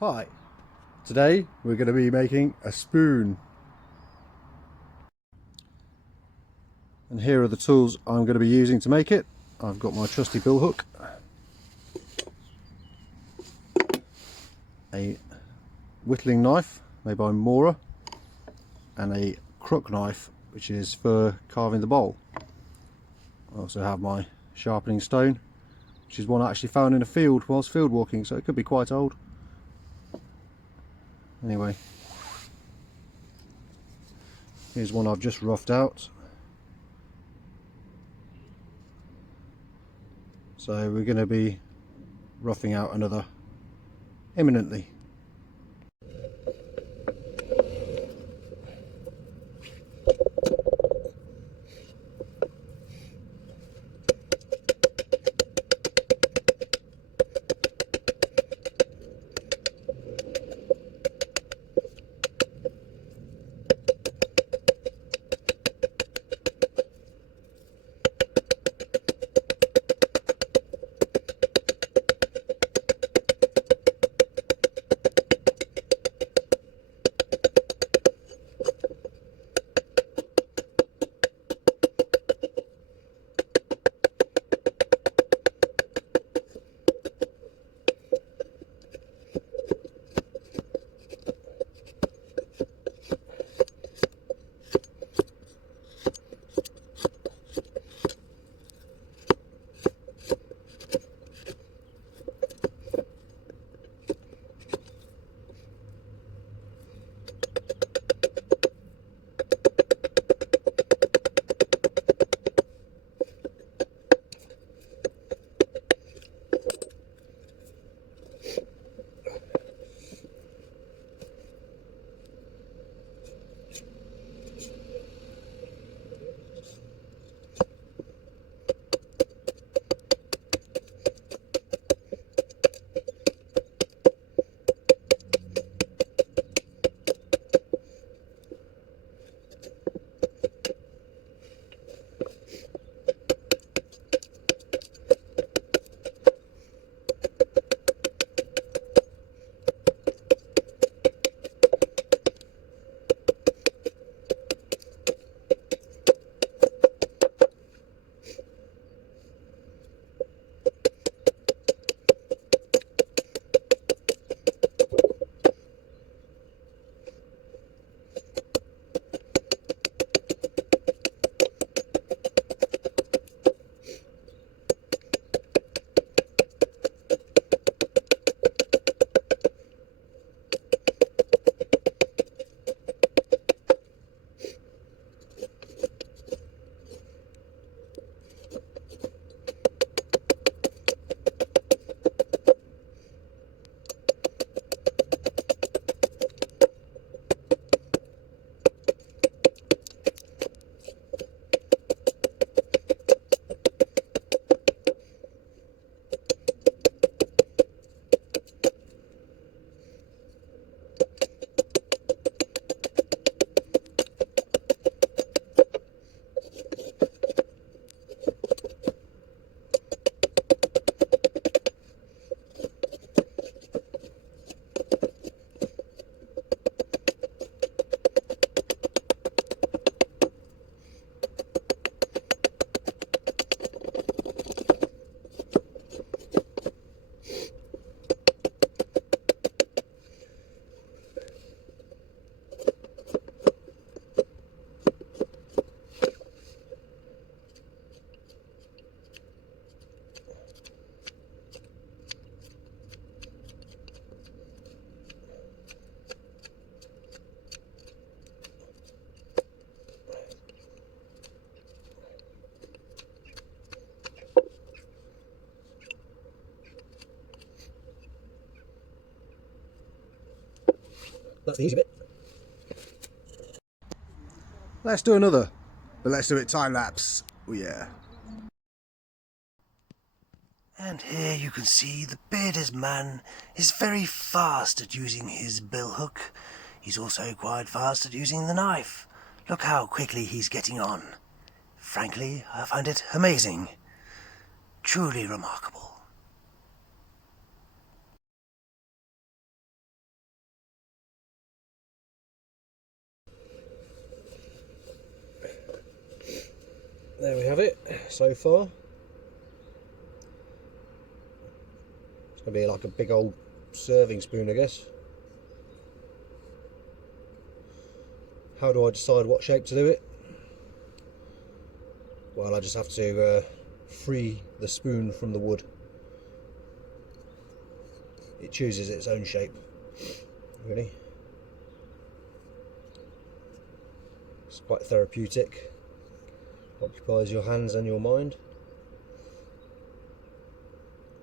Hi, today we're going to be making a spoon, and here are the tools I'm going to be using to make it. I've got my trusty bill hook, a whittling knife made by Mora, and a crook knife which is for carving the bowl. I also have my sharpening stone, which is one I actually found in a field whilst field walking, so it could be quite old. Anyway, here's one I've just roughed out. So we're going to be roughing out another imminently. That's the easy bit. Let's do another, but let's do it time lapse. Oh yeah. And here you can see the bearded man is very fast at using his bill hook. He's also quite fast at using the knife. Look how quickly he's getting on. Frankly, I find it amazing. Truly remarkable. there we have it so far. It's going to be like a big old serving spoon, I guess. How do I decide what shape to do it? Well, I just have to free the spoon from the wood. It chooses its own shape, really. It's quite therapeutic. Occupies your hands and your mind.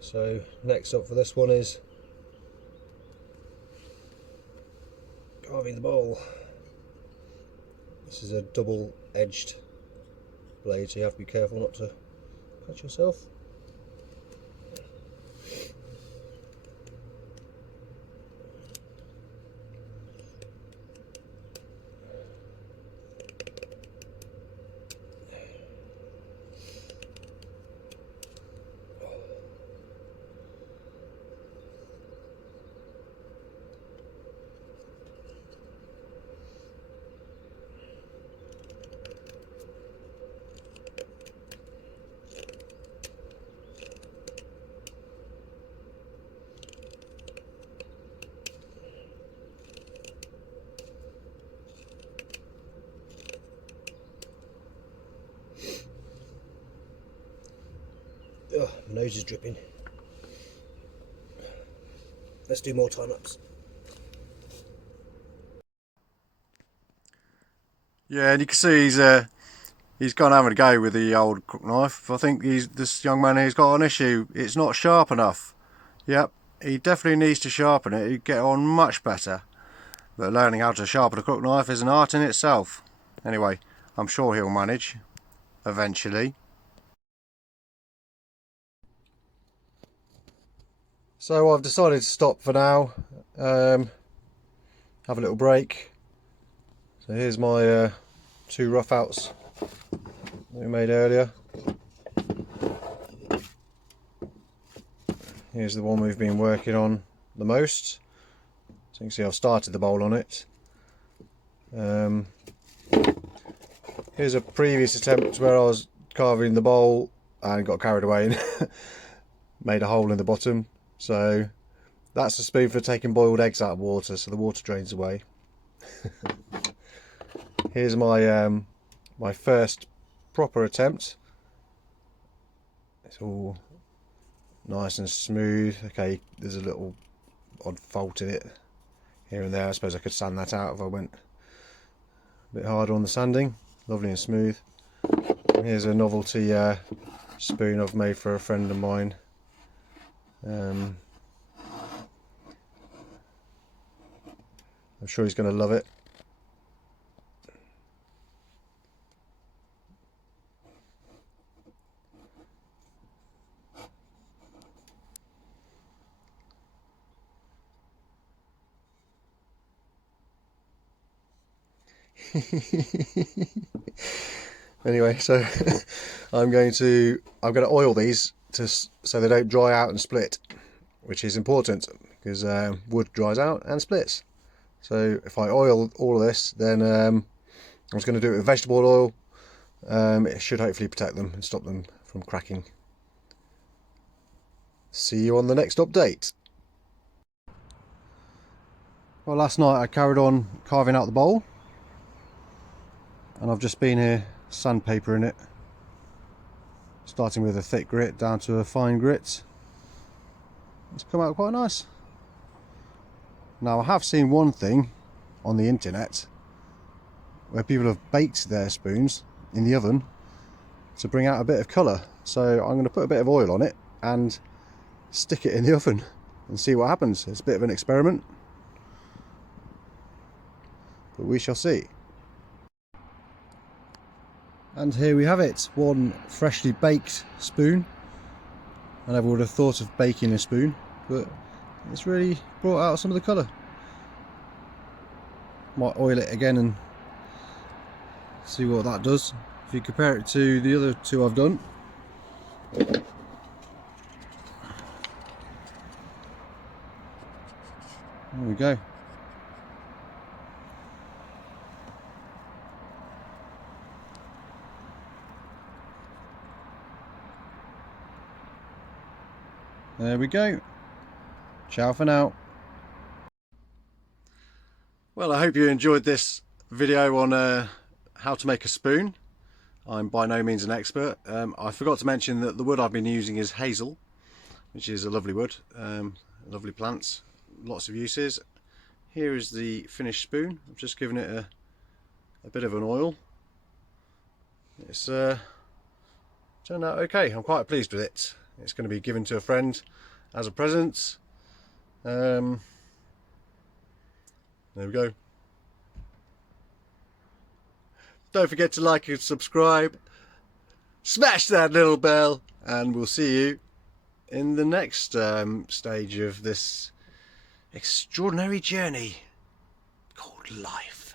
So next up for this one is carving the bowl. This is a double-edged blade, so you have to be careful not to cut yourself. Ugh, my nose is dripping. Let's do more time-ups. Yeah, and you can see he's gone having a go with the old crook knife. I think this young man here's got an issue. It's not sharp enough. Yep, he definitely needs to sharpen it. He'd get on much better. But learning how to sharpen a crook knife is an art in itself. Anyway, I'm sure he'll manage eventually. So I've decided to stop for now. Have a little break. So here's my 2 rough outs that we made earlier. Here's the one we've been working on the most. So you can see I've started the bowl on it. Here's a previous attempt where I was carving the bowl and got carried away and made a hole in the bottom. So that's a spoon for taking boiled eggs out of water, so the water drains away. Here's my my first proper attempt. It's all nice and smooth. Okay, there's a little odd fault in it here and there. I suppose I could sand that out if I went a bit harder on the sanding. Lovely and smooth. And here's a novelty spoon I've made for a friend of mine. I'm sure he's going to love it. Anyway, so I'm going to oil these so they don't dry out and split, which is important because wood dries out and splits. So if I oil all of this, then I was going to do it with vegetable oil. It should hopefully protect them and stop them from cracking. See you on the next update. Well, last night I carried on carving out the bowl, and I've just been here sandpapering it, starting with a thick grit down to a fine grit. It's come out quite nice. Now I have seen one thing on the internet where people have baked their spoons in the oven to bring out a bit of colour. So I'm going to put a bit of oil on it and stick it in the oven and see what happens. It's a bit of an experiment, but we shall see. And here we have it, one freshly baked spoon. I never would have thought of baking a spoon, but it's really brought out some of the colour. Might oil it again and see what that does. If you compare it to the other two I've done, there we go. There we go. Ciao for now. Well, I hope you enjoyed this video on how to make a spoon. I'm by no means an expert. I forgot to mention that the wood I've been using is hazel, which is a lovely wood, lovely plants, lots of uses. Here is the finished spoon. I've just given it a bit of an oil. It's turned out okay. I'm quite pleased with it. It's going to be given to a friend as a present. There we go. Don't forget to like and subscribe. Smash that little bell, and we'll see you in the next stage of this extraordinary journey called life.